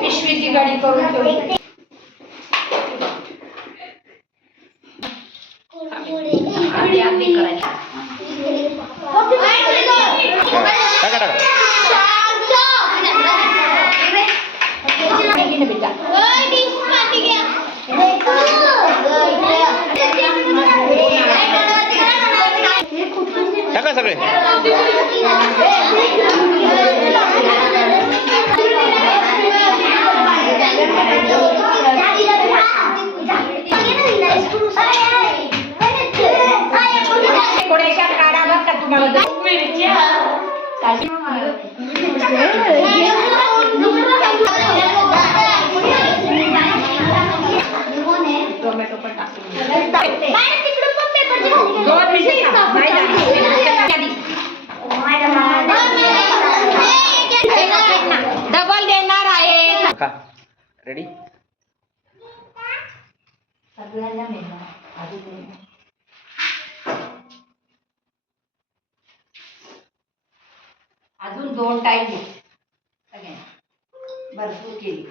पिशवीची गाडी करून ठेवली. टाका सगळे. काढा बघ का तुम्हाला टोमॅटो पण डबल देणार आहे. रेडी. अजून 2 टाईम भरपूर केली.